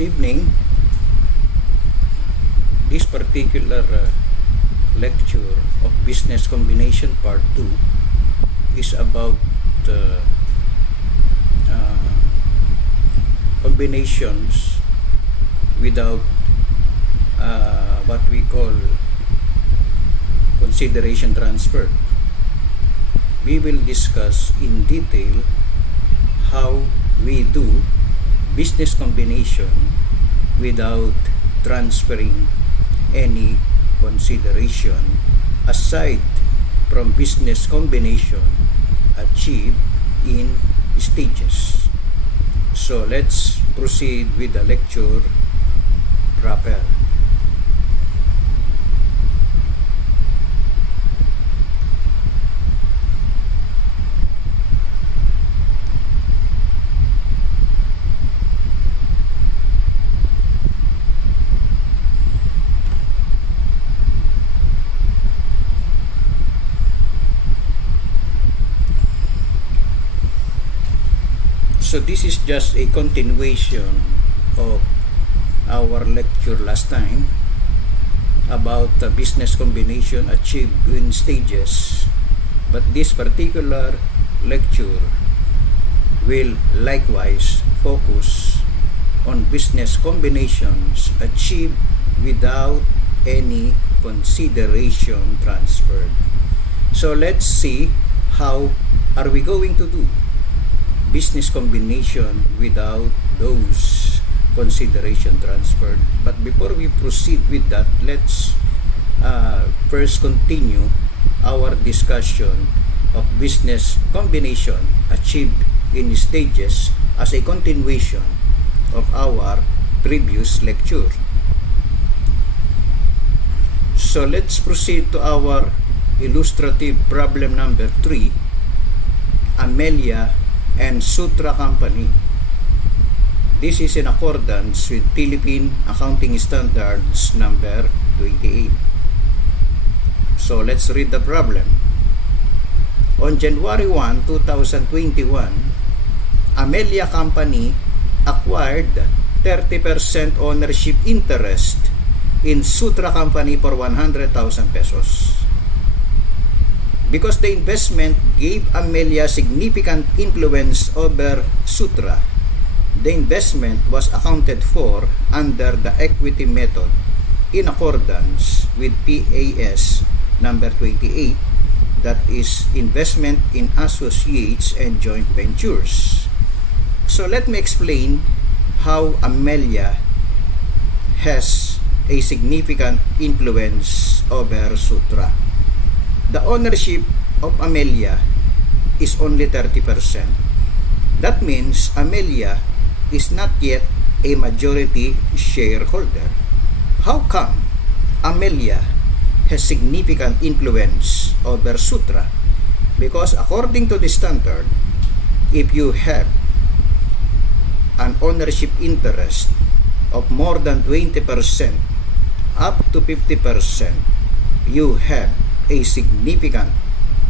Good evening. This particular lecture of Business Combination Part 2 is about combinations without what we call consideration transfer. We will discuss in detail how we do business combination without transferring any consideration aside from business combination achieved in stages. So let's proceed with the lecture proper. So this is just a continuation of our lecture last time about the business combination achieved in stages, but this particular lecture will likewise focus on business combinations achieved without any consideration transferred. So let's see how are we going to do business combination without those consideration transferred. But before we proceed with that, let's first continue our discussion of business combination achieved in stages as a continuation of our previous lecture. So let's proceed to our illustrative problem number 3, Amelia and Sutra Company. This is in accordance with Philippine Accounting Standards number 28. So let's read the problem. On January 1, 2021, Amelia Company acquired 30% ownership interest in Sutra Company for 100,000 pesos. Because the investment gave Amelia significant influence over Sutra, the investment was accounted for under the equity method in accordance with PAS number 28, that is investment in associates and joint ventures. So let me explain how Amelia has a significant influence over Sutra. The ownership of Amelia is only 30%. That means Amelia is not yet a majority shareholder. How come Amelia has significant influence over Sutra? Because according to the standard, if you have an ownership interest of more than 20% up to 50%, you have a significant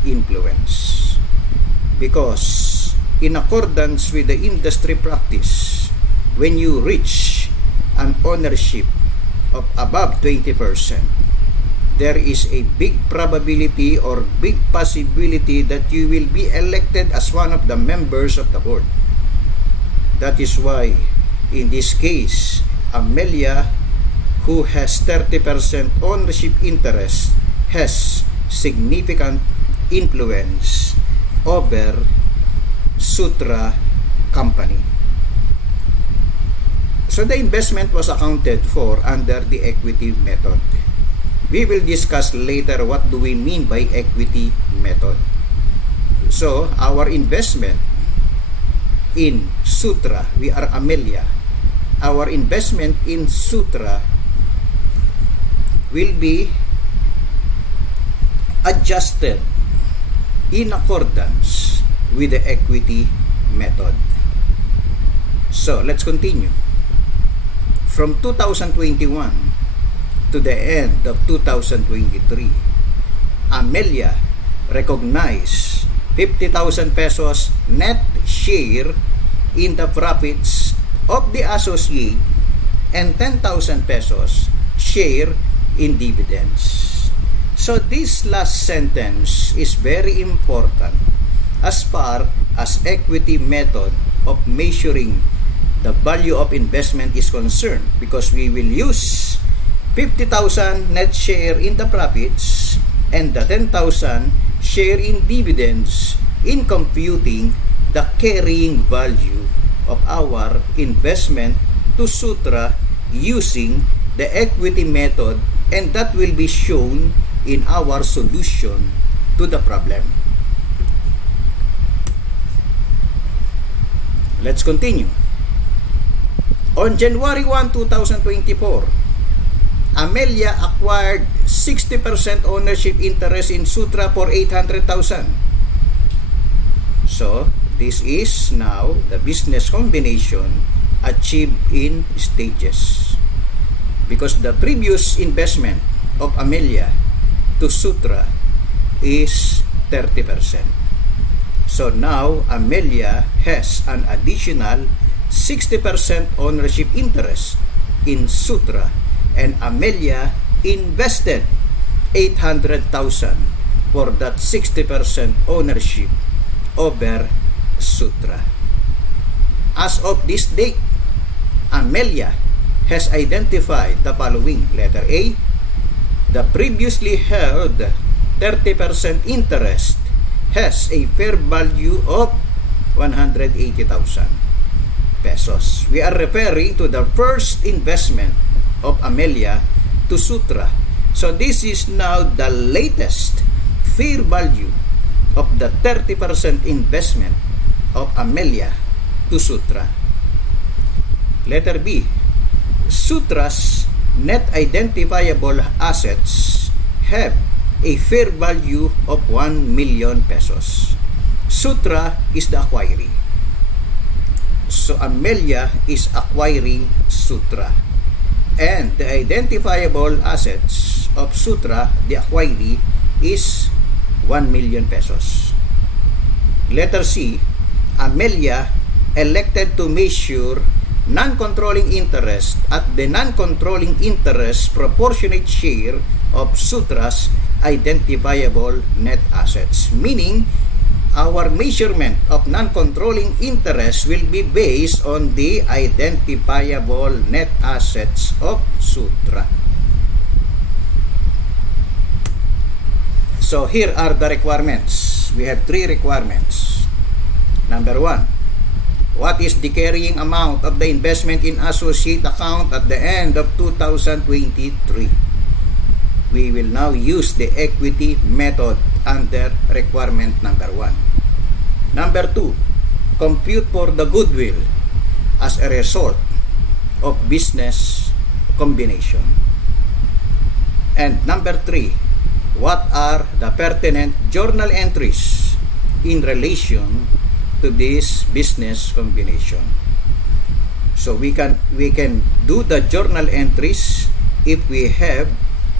influence. Because in accordance with the industry practice, when you reach an ownership of above 20%, there is a big probability or big possibility that you will be elected as one of the members of the board. That is why in this case, Amelia, who has 30% ownership interest, has significant influence over Sutra Company. So the investment was accounted for under the equity method. We will discuss later what do we mean by equity method. So our investment in Sutra, we are Amelia, our investment in Sutra will be adjusted in accordance with the equity method. So let's continue. From 2021 to the end of 2023, Amelia recognized 50,000 pesos net share in the profits of the associate and 10,000 pesos share in dividends. So this last sentence is very important as far as equity method of measuring the value of investment is concerned, because we will use 50,000 net share in the profits and the 10,000 share in dividends in computing the carrying value of our investment to Sutra using the equity method, and that will be shown in our solution to the problem. Let's continue. On January 1, 2024, Amelia acquired 60% ownership interest in Sutra for 800,000. So, this is now the business combination achieved in stages. Because the previous investment of Amelia to Sutra is 30%. So now Amelia has an additional 60% ownership interest in Sutra, and Amelia invested 800,000 for that 60% ownership over Sutra. As of this date, Amelia has identified the following. Letter A, the previously held 30% interest has a fair value of 180,000 pesos. We are referring to the first investment of Amelia to Sutra. So this is now the latest fair value of the 30% investment of Amelia to Sutra. Letter B, Sutra's net identifiable assets have a fair value of 1 million pesos. Sutra is the acquiree. So Amelia is acquiring Sutra. And the identifiable assets of Sutra, the acquiree, is 1 million pesos. Letter C, Amelia elected to measure non-controlling interest at the non-controlling interest proportionate share of Sutra's identifiable net assets. Meaning, our measurement of non-controlling interest will be based on the identifiable net assets of Sutra. So here are the requirements. We have 3 requirements. Number 1, what is the carrying amount of the investment in associate account at the end of 2023? We will now use the equity method under requirement number 1. Number 2, compute for the goodwill as a result of business combination. And number 3, what are the pertinent journal entries in relation to this business combination? So we can do the journal entries if we have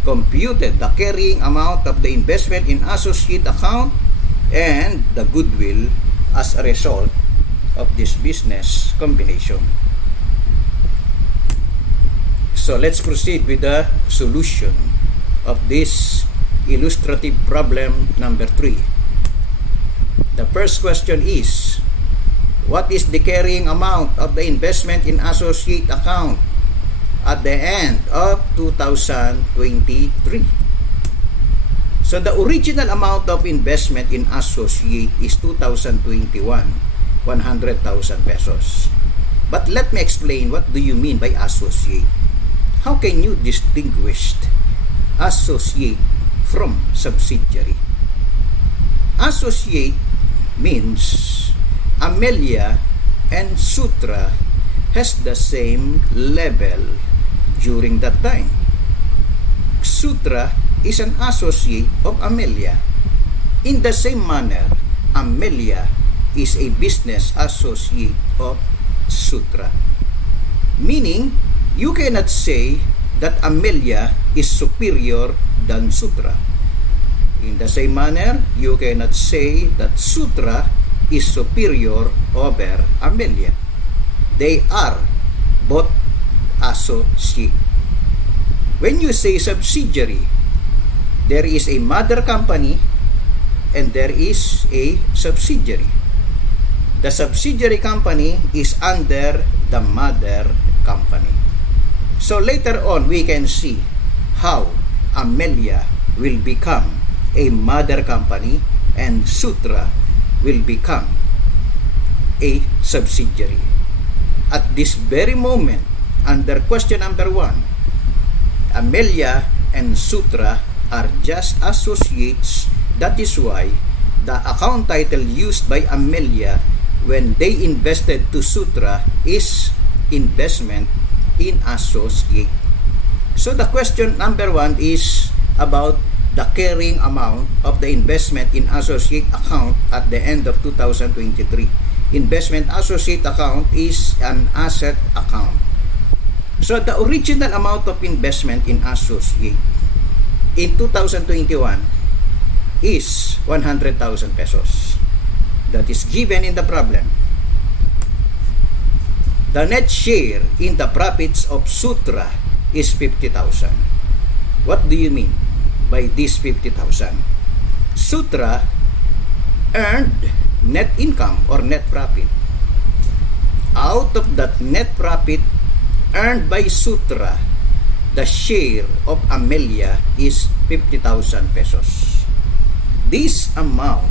computed the carrying amount of the investment in associate account and the goodwill as a result of this business combination. So let's proceed with the solution of this illustrative problem number 3. The first question is, what is the carrying amount of the investment in associate account at the end of 2023? So the original amount of investment in associate is 2021, 100,000 pesos. But let me explain, what do you mean by associate? How can you distinguish associate from subsidiary? Associate means Amelia and Sutra has the same level during that time. Sutra is an associate of Amelia. In the same manner, Amelia is a business associate of Sutra. Meaning, you cannot say that Amelia is superior than Sutra. In the same manner, you cannot say that Sutra is superior over Amelia. They are both associate. When you say subsidiary, there is a mother company and there is a subsidiary. The subsidiary company is under the mother company. So later on, we can see how Amelia will become a mother company and Sutra will become a subsidiary. At this very moment, under question number 1, Amelia and Sutra are just associates. That is why the account title used by Amelia when they invested to Sutra is investment in associate. So the question number 1 is about the carrying amount of the investment in associate account at the end of 2023. Investment associate account is an asset account. So the original amount of investment in associate in 2021 is 100,000 pesos. That is given in the problem. The net share in the profits of Sutra is 50,000. What do you mean by this 50,000? Sutra earned net income or net profit. Out of that net profit earned by Sutra, the share of Amelia is 50,000 pesos. This amount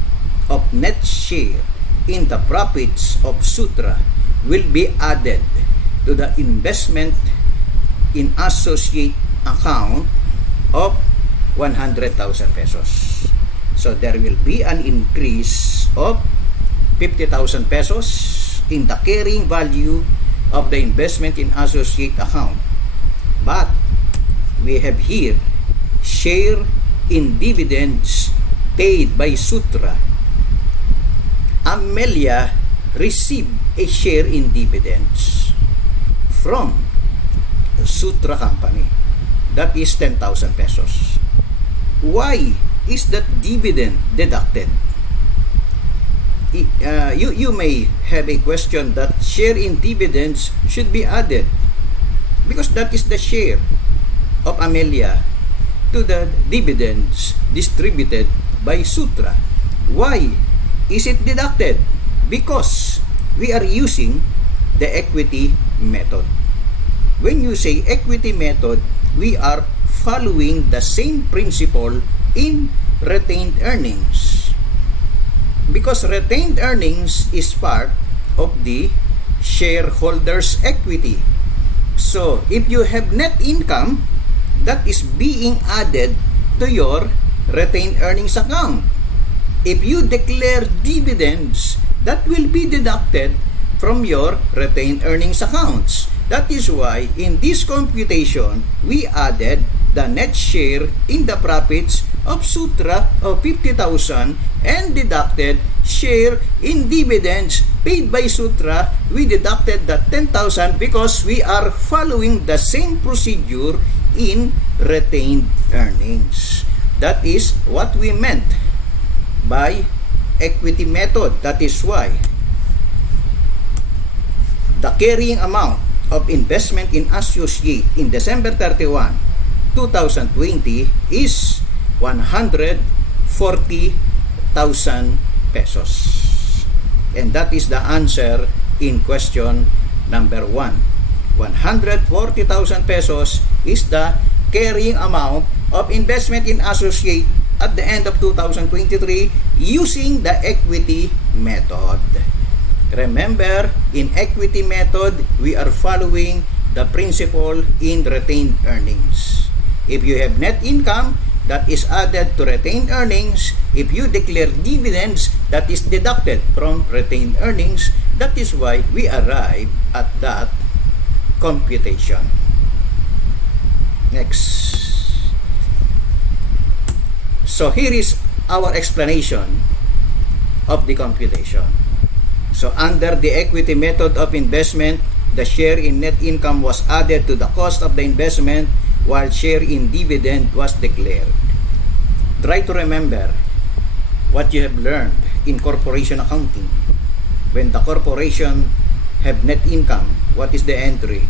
of net share in the profits of Sutra will be added to the investment in associate account of 100,000 pesos. So there will be an increase of 50,000 pesos in the carrying value of the investment in associate account. But we have here share in dividends paid by Sutra. Amelia received a share in dividends from Sutra company. That is 10,000 pesos. Why is that dividend deducted? You may have a question that share in dividends should be added because that is the share of Amelia to the dividends distributed by Sutra. Why is it deducted? Because we are using the equity method. When you say equity method, we are following the same principle in retained earnings. Because retained earnings is part of the shareholders' equity. So, if you have net income, that is being added to your retained earnings account. If you declare dividends, that will be deducted from your retained earnings accounts. That is why in this computation, we added the net share in the profits of Sutra of 50,000 and deducted share in dividends paid by Sutra. We deducted that 10,000 because we are following the same procedure in retained earnings. That is what we meant by equity method. That is why the carrying amount of investment in associate in December 31, 2020 is 140,000 pesos. And that is the answer in question number 1. 140,000 pesos is the carrying amount of investment in associate at the end of 2023 using the equity method. Remember, in equity method, we are following the principle in retained earnings. If you have net income, that is added to retained earnings. If you declare dividends, that is deducted from retained earnings. That is why we arrive at that computation. Next. So here is our explanation of the computation. So under the equity method of investment, the share in net income was added to the cost of the investment while share in dividend was declared. Try to remember what you have learned in corporation accounting. When the corporation have net income, what is the entry?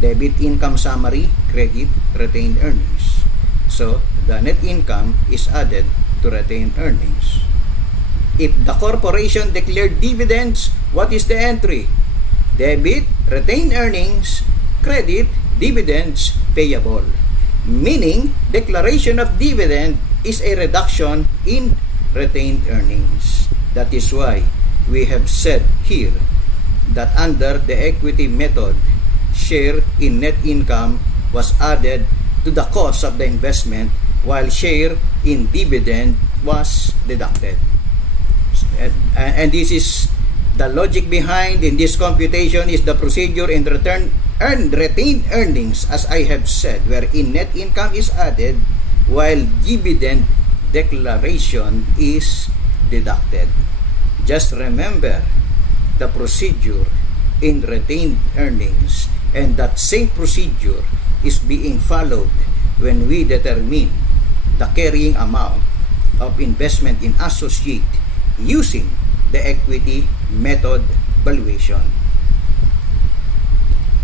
Debit income summary, credit retained earnings. So, the net income is added to retained earnings. If the corporation declared dividends, what is the entry? Debit, retained earnings, credit, dividends payable. Meaning, declaration of dividend is a reduction in retained earnings. That is why we have said here that under the equity method, share in net income was added to the cost of the investment, while share in dividend was deducted. And this is the logic behind in this computation is the procedure in retained earnings, as I have said, wherein net income is added while dividend declaration is deducted. Just remember the procedure in retained earnings, and that same procedure is being followed when we determine the carrying amount of investment in associate using the equity method valuation.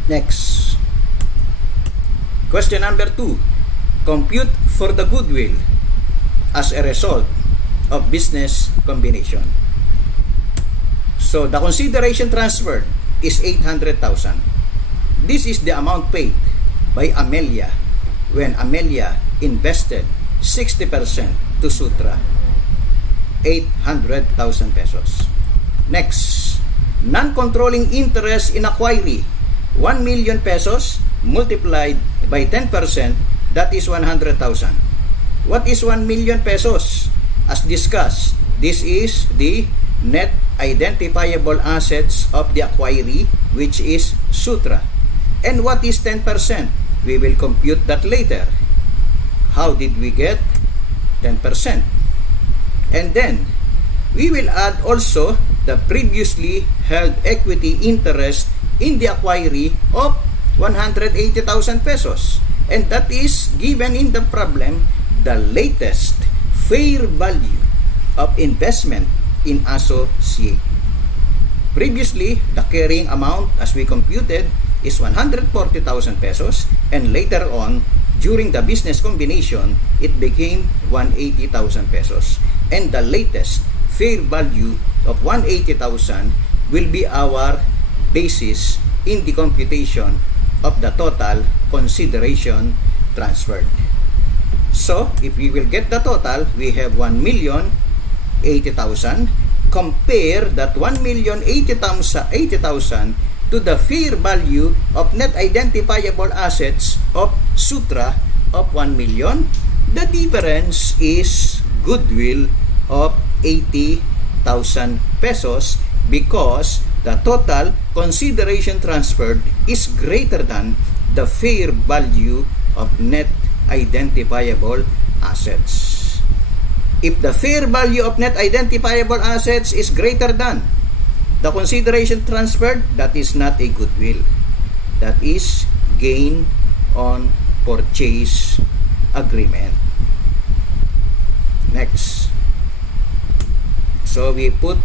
Next, question number 2. Compute for the goodwill as a result of business combination. So the consideration transferred is 800,000. This is the amount paid by Amelia when Amelia invested 60% to Sutra, 800,000 pesos. Next, non-controlling interest in acquiry, 1 million pesos multiplied by 10%, that is 100,000. What is 1 million pesos? As discussed, this is the net identifiable assets of the acquiree, which is Sutra. And what is 10%? We will compute that later. How did we get 10%? And then, we will add also the previously held equity interest in the acquiree of 180,000 pesos. And that is given in the problem, the latest fair value of investment in associate. Previously, the carrying amount as we computed is 140,000 pesos, and later on, during the business combination, it became 180,000 pesos. And the latest fair value of 180,000 will be our basis in the computation of the total consideration transferred. So, if we will get the total, we have 1,080,000. Compare that 1,080,000 to the fair value of net identifiable assets of Sutra of 1 million. The difference is goodwill of 80,000 pesos because the total consideration transferred is greater than the fair value of net identifiable assets. If the fair value of net identifiable assets is greater than the consideration transferred, that is not a goodwill. That is gain on purchase agreement. Next. So we put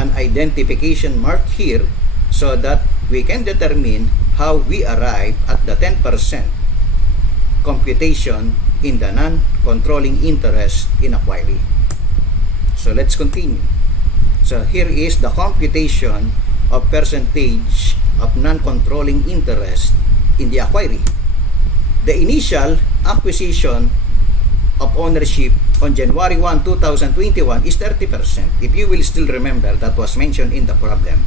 an identification mark here so that we can determine how we arrive at the 10% computation in the non-controlling interest in acquiring. So let's continue. So here is the computation of percentage of non-controlling interest in the acquiring. The initial acquisition of ownership on January 1, 2021 is 30%. If you will still remember, that was mentioned in the problem.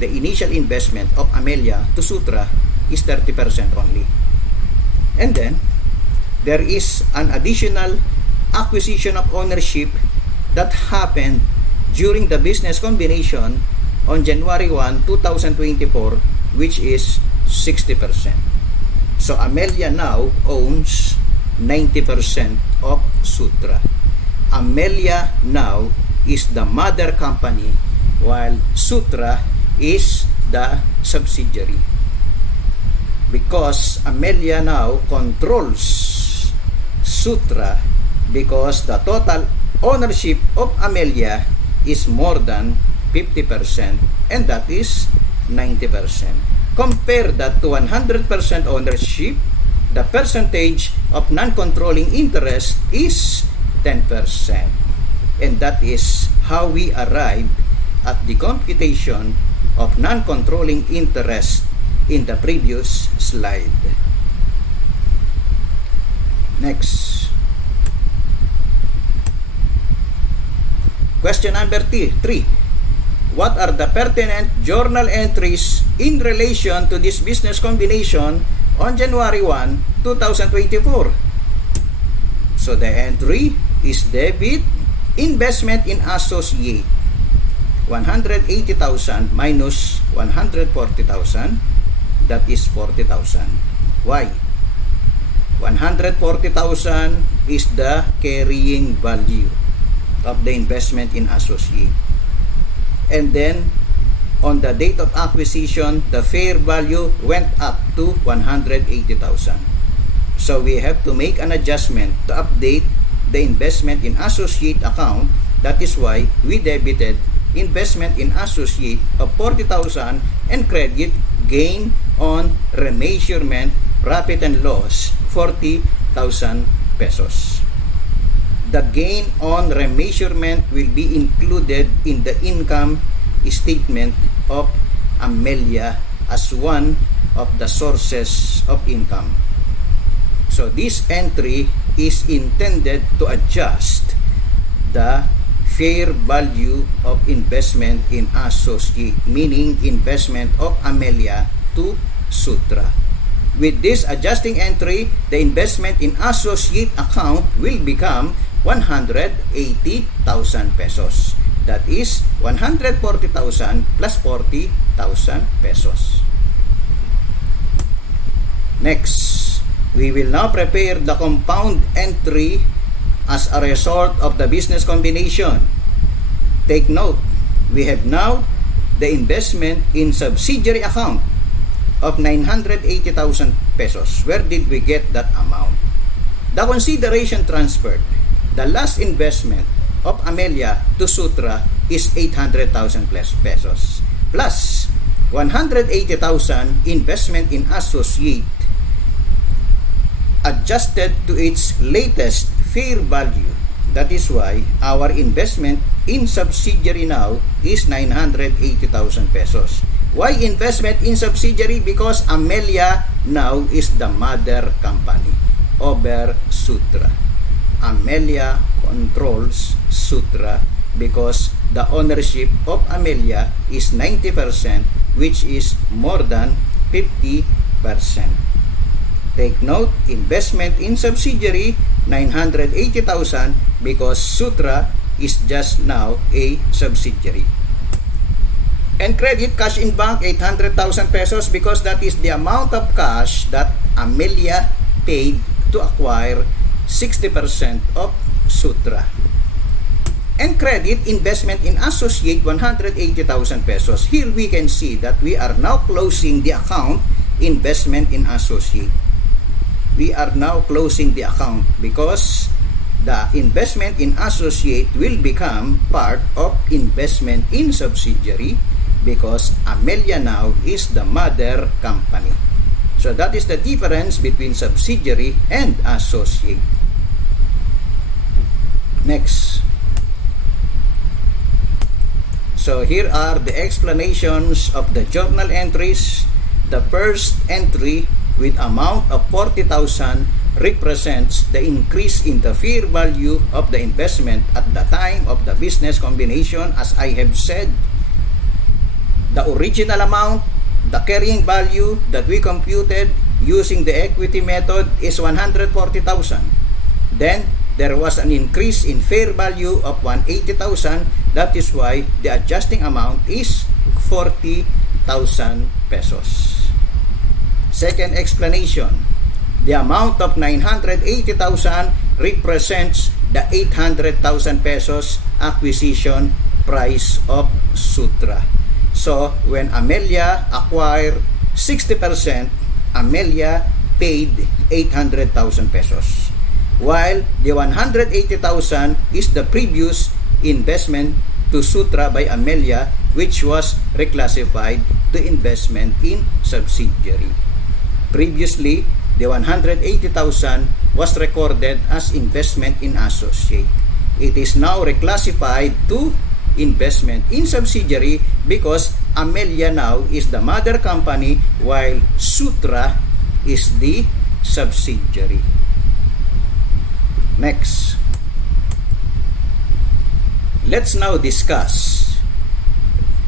The initial investment of Amelia to Sutra is 30% only. And then, there is an additional acquisition of ownership that happened during the business combination on January 1, 2024, which is 60%. So Amelia now owns 90% of Sutra. Amelia now is the mother company while Sutra is the subsidiary. Because Amelia now controls Sutra because the total ownership of Amelia is more than 50%, and that is 90%. Compare that to 100% ownership, the percentage of non-controlling interest is 10%. And that is how we arrive at the computation of non-controlling interest in the previous slide. Next. Question number 3. What are the pertinent journal entries in relation to this business combination on January 1, 2024? So the entry is debit investment in associate 180,000 minus 140,000, that is 40,000. Why? 140,000 is the carrying value of the investment in associate. And then on the date of acquisition, the fair value went up to 180,000. So we have to make an adjustment to update the investment in associate account. That is why we debited investment in associate of 40,000 and credit gain on remeasurement profit and loss 40,000 pesos. The gain on remeasurement will be included in the income statement of Amelia as one of the sources of income. So this entry is intended to adjust the fair value of investment in associate, meaning investment of Amelia to Sutra. With this adjusting entry, the investment in associate account will become 180,000 pesos. That is 140,000 plus 40,000 pesos. Next, we will now prepare the compound entry as a result of the business combination. Take note, we have now the investment in subsidiary account of 980,000 pesos. Where did we get that amount? The consideration transferred, the last investment of Amelia to Sutra is 800,000 pesos plus 180,000 investment in associate adjusted to its latest fair value. That is why our investment in subsidiary now is 980,000 pesos. Why investment in subsidiary? Because Amelia now is the mother company over Sutra. Amelia controls Sutra because the ownership of Amelia is 90%, which is more than 50%. Take note, investment in subsidiary 980,000 because Sutra is just now a subsidiary. And credit cash in bank 800,000 pesos because that is the amount of cash that Amelia paid to acquire 60% of Sutra. And credit investment in associate 180,000 pesos. Here we can see that we are now closing the account investment in associate. We are now closing the account because the investment in associate will become part of investment in subsidiary because Amelia now is the mother company. So that is the difference between subsidiary and associate. Next. So here are the explanations of the journal entries. The first entry with amount of 40,000 represents the increase in the fair value of the investment at the time of the business combination. As I have said, the original amount, the carrying value that we computed using the equity method is 140,000. Then there was an increase in fair value of 180,000. That is why the adjusting amount is 40,000 pesos. Second explanation, the amount of 980,000 represents the 800,000 pesos acquisition price of Sutra. So when Amelia acquired 60%, Amelia paid 800,000 pesos. While the 180,000 is the previous investment to Sutra by Amelia, which was reclassified to investment in subsidiary. Previously, the 180,000 was recorded as investment in associate. It is now reclassified to investment in subsidiary because Amelia now is the mother company while Sutra is the subsidiary. Next, let's now discuss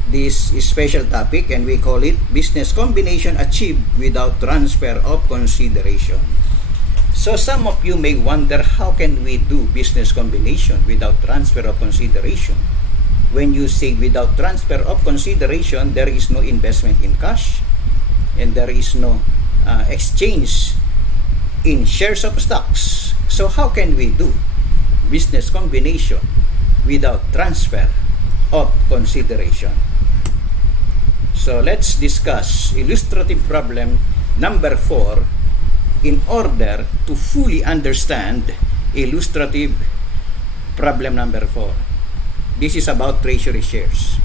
this special topic, and we call it business combination achieved without transfer of consideration. So some of you may wonder, how can we do business combination without transfer of consideration? When you say without transfer of consideration, there is no investment in cash and there is no exchange in shares of stocks. So how can we do business combination without transfer of consideration? So let's discuss illustrative problem number 4 in order to fully understand illustrative problem number 4. This is about treasury shares.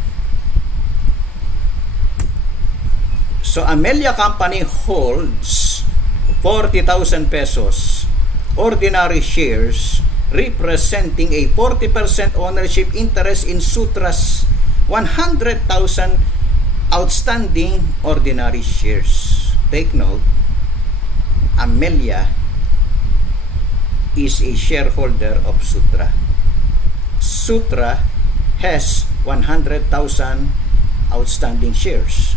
So Amelia Company holds 40,000 pesos ordinary shares representing a 40% ownership interest in Sutra's 100,000 outstanding ordinary shares. Take note, Amelia is a shareholder of Sutra. Sutra has 100,000 outstanding shares.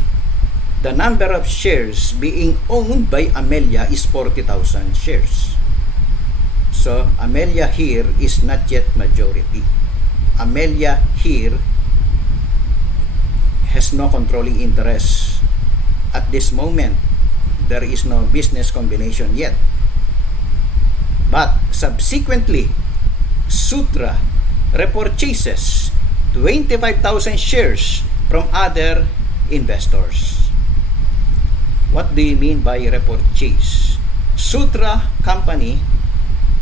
The number of shares being owned by Amelia is 40,000 shares. So Amelia here is not yet majority. Amelia here has no controlling interest. At this moment, there is no business combination yet. But subsequently, Sutra repurchases 25,000 shares from other investors. What do you mean by repurchase? Sutra Company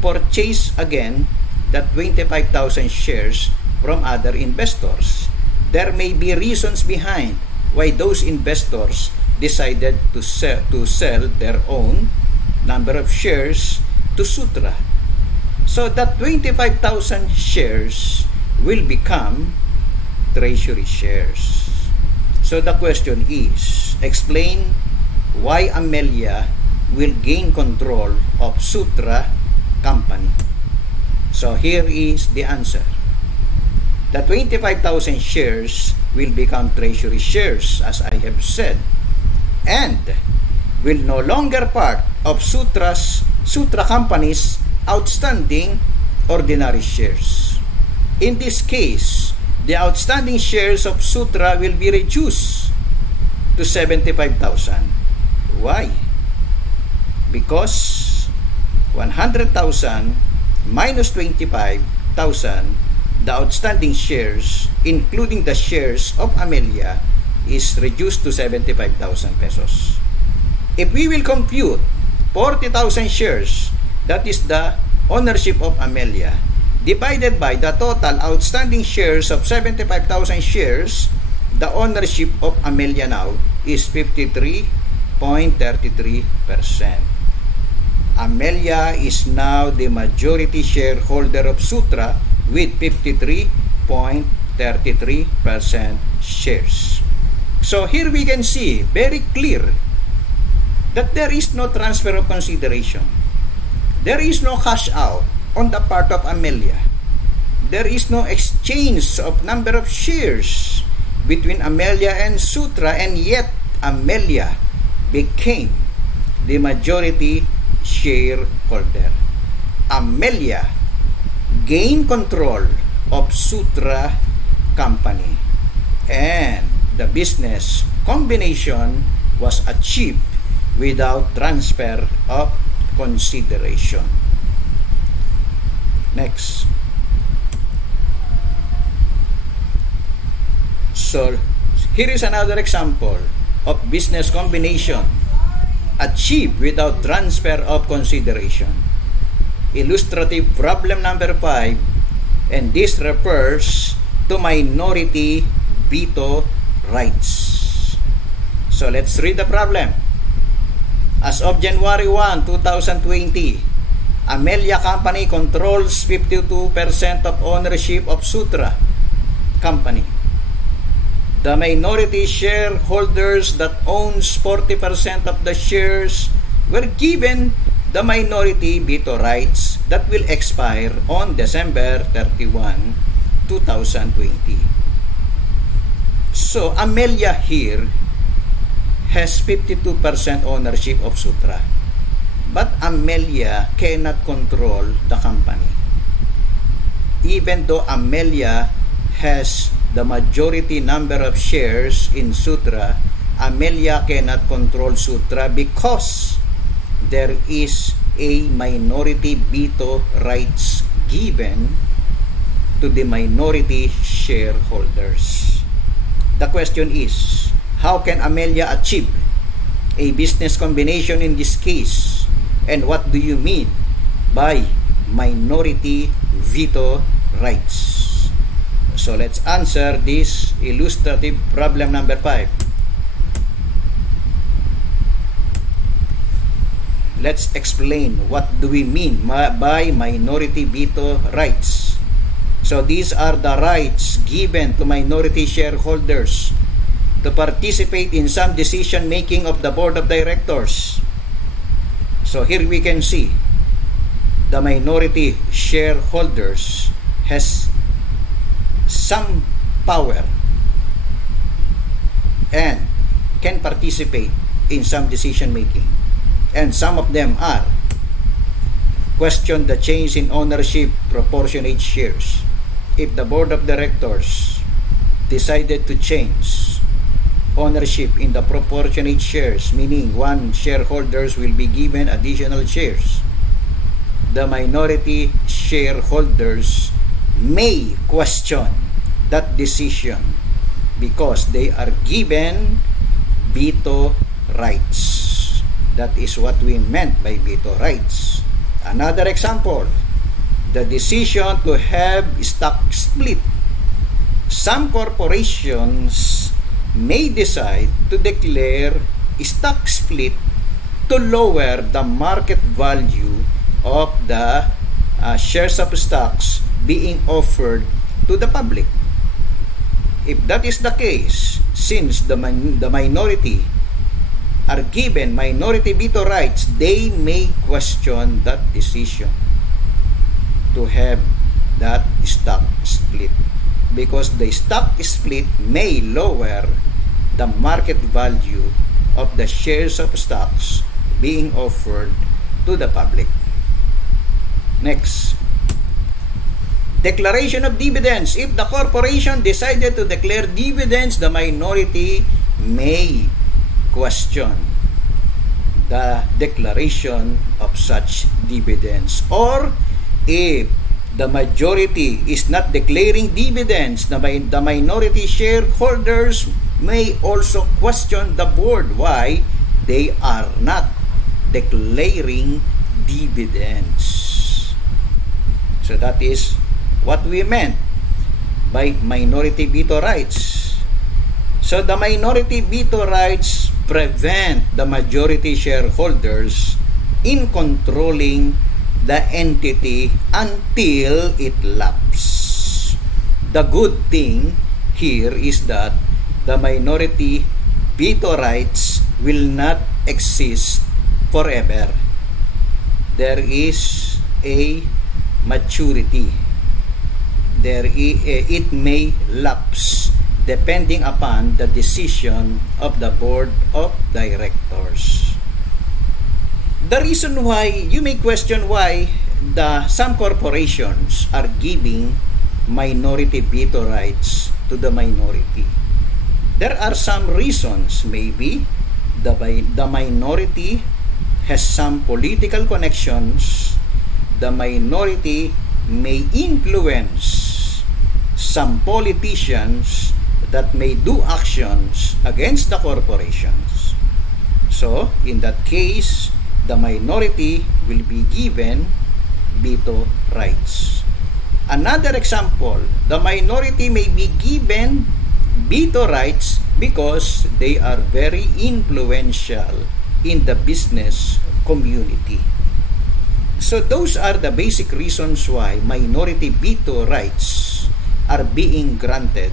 purchase again the 25,000 shares from other investors. There may be reasons behind why those investors decided to sell their own number of shares to Sutra. So that 25,000 shares will become treasury shares. So the question is, explain why Amelia will gain control of Sutra Company. So here is the answer. The 25,000 shares will become treasury shares, as I have said, and will no longer part of Sutra Company's outstanding ordinary shares. In this case, the outstanding shares of Sutra will be reduced to 75,000. Why? Because 100,000 minus 25,000, the outstanding shares, including the shares of Amelia, is reduced to 75,000 pesos. If we will compute 40,000 shares, that is the ownership of Amelia, divided by the total outstanding shares of 75,000 shares, the ownership of Amelia now is 53.33%. Amelia is now the majority shareholder of Sutra with 53.33% shares. So here we can see very clear that there is no transfer of consideration. There is no cash out on the part of Amelia. There is no exchange of number of shares between Amelia and Sutra, and yet Amelia became the majority shareholder. Amelia gained control of Sutra Company, and the business combination was achieved without transfer of consideration. Next. So here is another example of business combination achieved without transfer of consideration. Illustrative problem number 5, and this refers to minority veto rights. So let's read the problem. As of January 1, 2020, Amelia Company controls 52% of ownership of Sutra Company. The minority shareholders that owns 40% of the shares were given the minority veto rights that will expire on December 31, 2020. So, Amelia here has 52% ownership of Sutra. But Amelia cannot control the company. Even though Amelia has the majority number of shares in Sutra, Amelia cannot control Sutra because there is a minority veto rights given to the minority shareholders. The question is, how can Amelia achieve a business combination in this case? And what do you mean by minority veto rights? So let's answer this illustrative problem number 5. Let's explain what do we mean by minority veto rights. So these are the rights given to minority shareholders to participate in some decision making of the board of directors. So here we can see the minority shareholders has some power and can participate in some decision making. And some of them are: question the change in ownership proportionate shares. If the board of directors decided to change ownership in the proportionate shares, meaning one shareholders will be given additional shares, the minority shareholders may question that decision because they are given veto rights. That is what we meant by veto rights. Another example, the decision to have stock split. Some corporations may decide to declare stock split to lower the market value of the shares of stocks being offered to the public. If that is the case, since the minority are given minority veto rights, they may question that decision to have that stock split, because the stock split may lower the market value of the shares of stocks being offered to the public. Next, declaration of dividends. If the corporation decided to declare dividends, the minority may question the declaration of such dividends. Or if the majority is not declaring dividends, the minority shareholders may also question the board why they are not declaring dividends. So that is what we meant by minority veto rights. So the minority veto rights prevent the majority shareholders in controlling the entity until it lapses. The good thing here is that the minority veto rights will not exist forever. There is a maturity. It may lapse depending upon the decision of the board of directors. The reason why you may question why some corporations are giving minority veto rights to the minority. There are some reasons. Maybe the minority has some political connections. The minority may influence some politicians that may do actions against the corporations. So, in that case, the minority will be given veto rights. Another example, the minority may be given veto rights because they are very influential in the business community. So those are the basic reasons why minority veto rights are being granted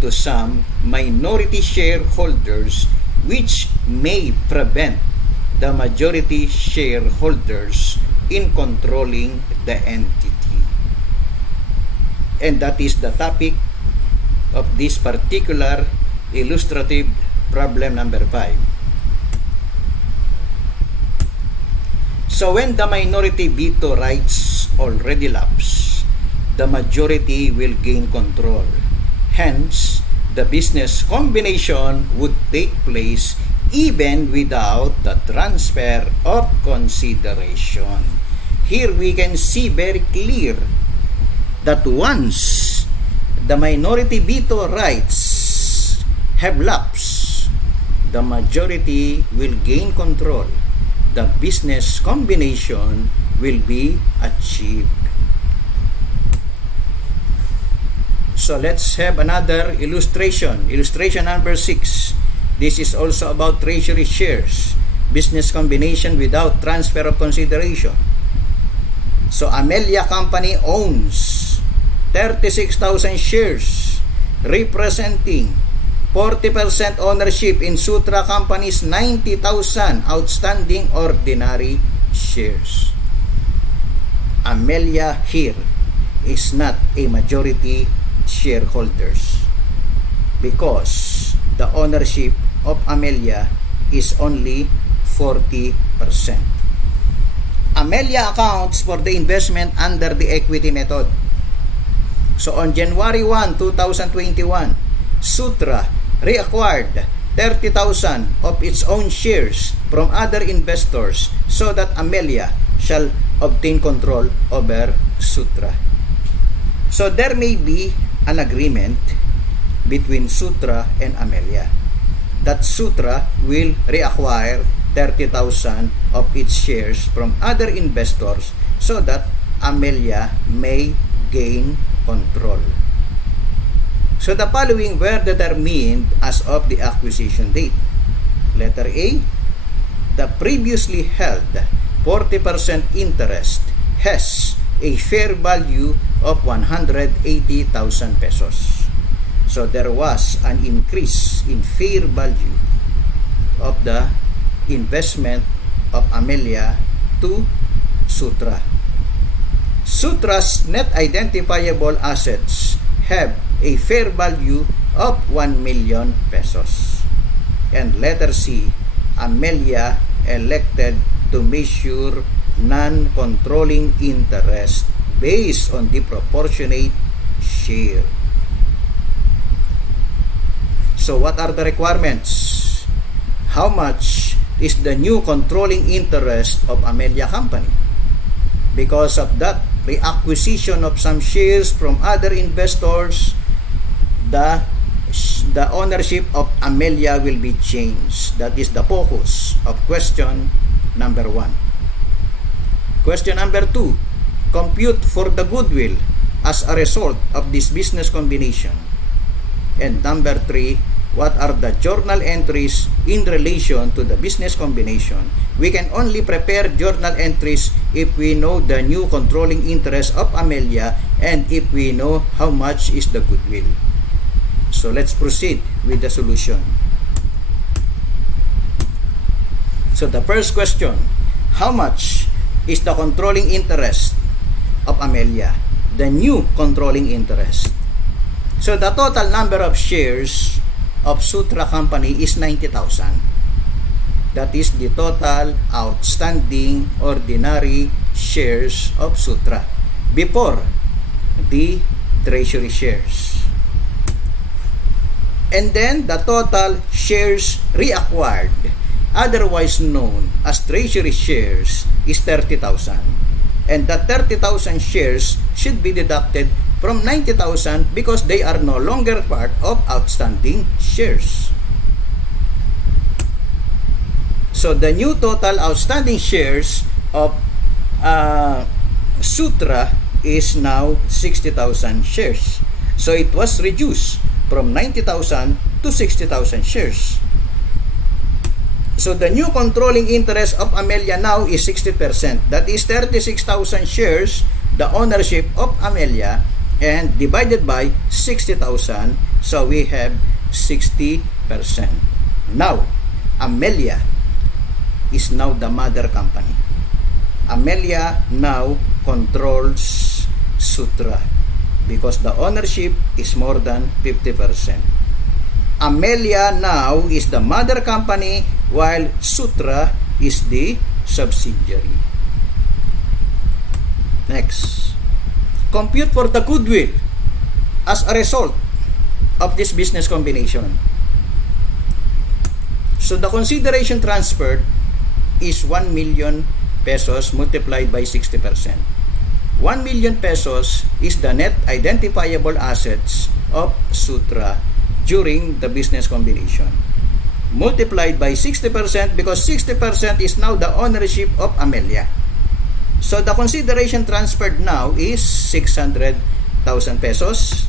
to some minority shareholders, which may prevent the majority shareholders in controlling the entity. And that is the topic of this particular illustrative problem number 5. So when the minority veto rights already lapse, the majority will gain control. Hence, the business combination would take place even without the transfer of consideration. Here we can see very clear that once the minority veto rights have lapsed, the majority will gain control. The business combination will be achieved. So let's have another illustration. Illustration number 6. This is also about treasury shares. Business combination without transfer of consideration. So Amelia Company owns 36,000 shares, representing 40% ownership in Sutra Company's 90,000 outstanding ordinary shares. Amelia here is not a majority shareholders because the ownership of Amelia is only 40%. Amelia accounts for the investment under the equity method. So on January 1, 2021, Sutra reacquired 30,000 of its own shares from other investors so that Amelia shall obtain control over Sutra. So there may be an agreement between Sutra and Amelia that Sutra will reacquire 30,000 of its shares from other investors so that Amelia may gain control. So the following were determined as of the acquisition date. Letter A, the previously held 40% interest has a fair value of 180,000 pesos. So there was an increase in fair value of the investment of Amelia to Sutra. Sutra's net identifiable assets have a fair value of 1 million pesos. And letter C, Amelia elected to measure non-controlling interest based on the proportionate share. So what are the requirements? How much is the new controlling interest of Amelia Company? Because of that reacquisition of some shares from other investors, the ownership of Amelia will be changed. That is the focus of question number 1. Question number 2, compute for the goodwill as a result of this business combination. And number 3, what are the journal entries in relation to the business combination? We can only prepare journal entries if we know the new controlling interest of Amelia and if we know how much is the goodwill. So let's proceed with the solution. So the first question, how much is the controlling interest of Amelia? The new controlling interest. So the total number of shares of Sutra Company is 90,000. That is the total outstanding ordinary shares of Sutra before the treasury shares. And then the total shares reacquired, otherwise known as treasury shares, is 30,000. And that 30,000 shares should be deducted from 90,000 because they are no longer part of outstanding shares. So the new total outstanding shares of Sutra is now 60,000 shares. So it was reduced from 90,000 to 60,000 shares. So the new controlling interest of Amelia now is 60%. That is 36,000 shares, the ownership of Amelia, and divided by 60,000, so we have 60%. Now, Amelia is now the mother company. Amelia now controls Sutra because the ownership is more than 50%. Amelia now is the mother company while Sutra is the subsidiary. Next, compute for the goodwill as a result of this business combination. So the consideration transferred is 1 million pesos multiplied by 60%. 1 million pesos is the net identifiable assets of Sutra during the business combination, multiplied by 60% because 60% is now the ownership of Amelia. So the consideration transferred now is 600,000 pesos.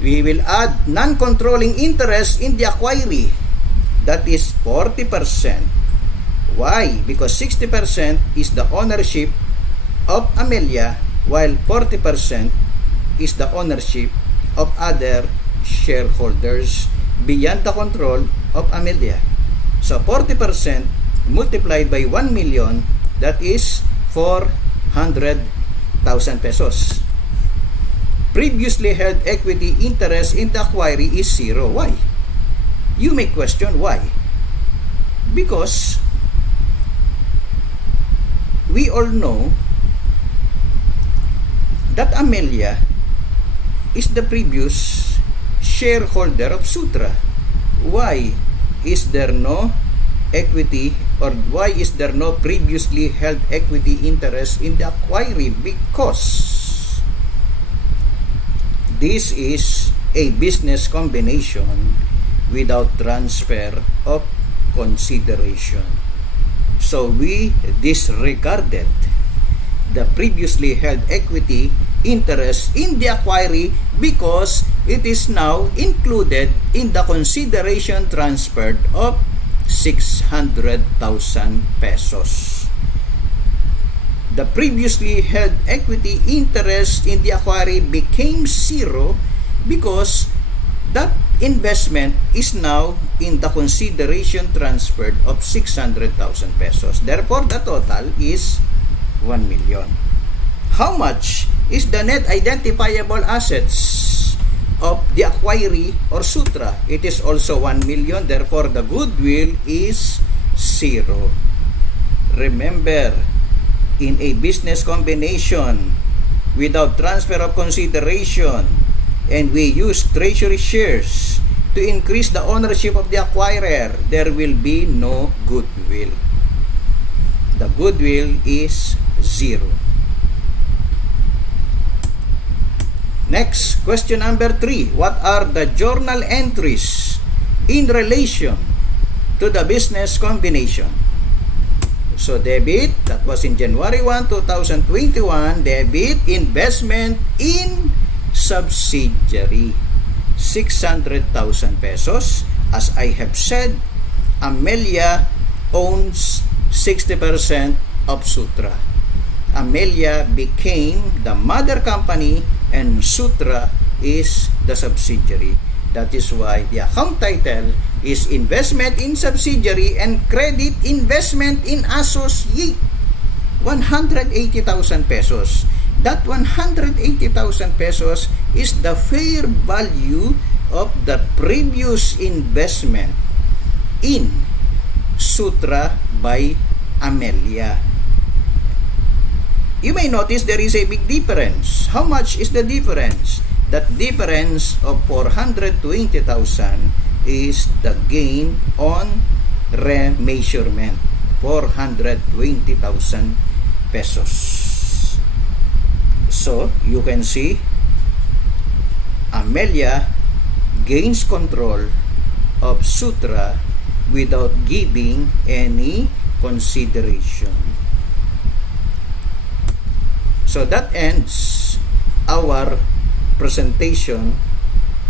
We will add non-controlling interest in the acquiree, that is 40%. Why? Because 60% is the ownership of Amelia while 40% is the ownership of other shareholders beyond the control of Amelia. So 40% multiplied by 1 million, that is 400,000 pesos. Previously held equity interest in the acquiree is 0. Why? You may question why. Because we all know that Amelia is the previous shareholder of Sutra. Why is there no equity, or why is there no previously held equity interest in the acquiree? Because this is a business combination without transfer of consideration. So we disregarded the previously held equity interest in the acquiree because it is now included in the consideration transferred of 600,000 pesos. The previously held equity interest in the acquiree became 0 because that investment is now in the consideration transferred of 600,000 pesos. Therefore, the total is 1 million. How much is the net identifiable assets of the acquiree or Sutra? It is also 1 million. Therefore, the goodwill is 0. Remember, in a business combination without transfer of consideration, and we use treasury shares to increase the ownership of the acquirer, there will be no goodwill. The goodwill is 0. Next, question number 3. What are the journal entries in relation to the business combination? So debit, that was in January 1, 2021, debit investment in subsidiary, 600,000 pesos. As I have said, Amelia owns 60% of Sutra. Amelia became the mother company and Sutra is the subsidiary. That is why the account title is investment in subsidiary and credit investment in associate, 180,000 pesos. That 180,000 pesos is the fair value of the previous investment in Sutra by Amelia. You may notice there is a big difference. How much is the difference? That difference of 420,000 is the gain on remeasurement, 420,000 pesos. So, you can see Amelia gains control of Sutra without giving any consideration. So that ends our presentation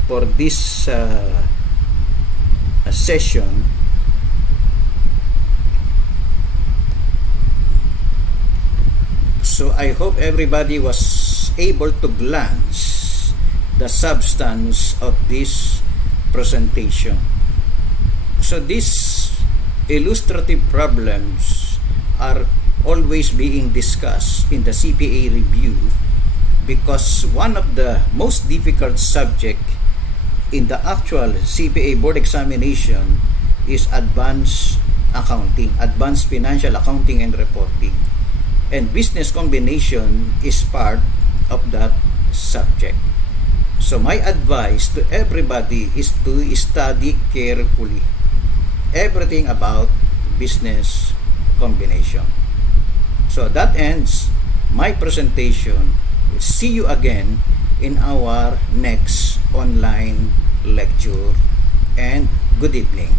for this session. So I hope everybody was able to glance the substance of this presentation. So these illustrative problems are always being discussed in the CPA review because one of the most difficult subject in the actual CPA board examination is advanced accounting, advanced financial accounting and reporting. And business combination is part of that subject. So my advice to everybody is to study carefully everything about business combination. So that ends my presentation. We'll see you again in our next online lecture, and good evening.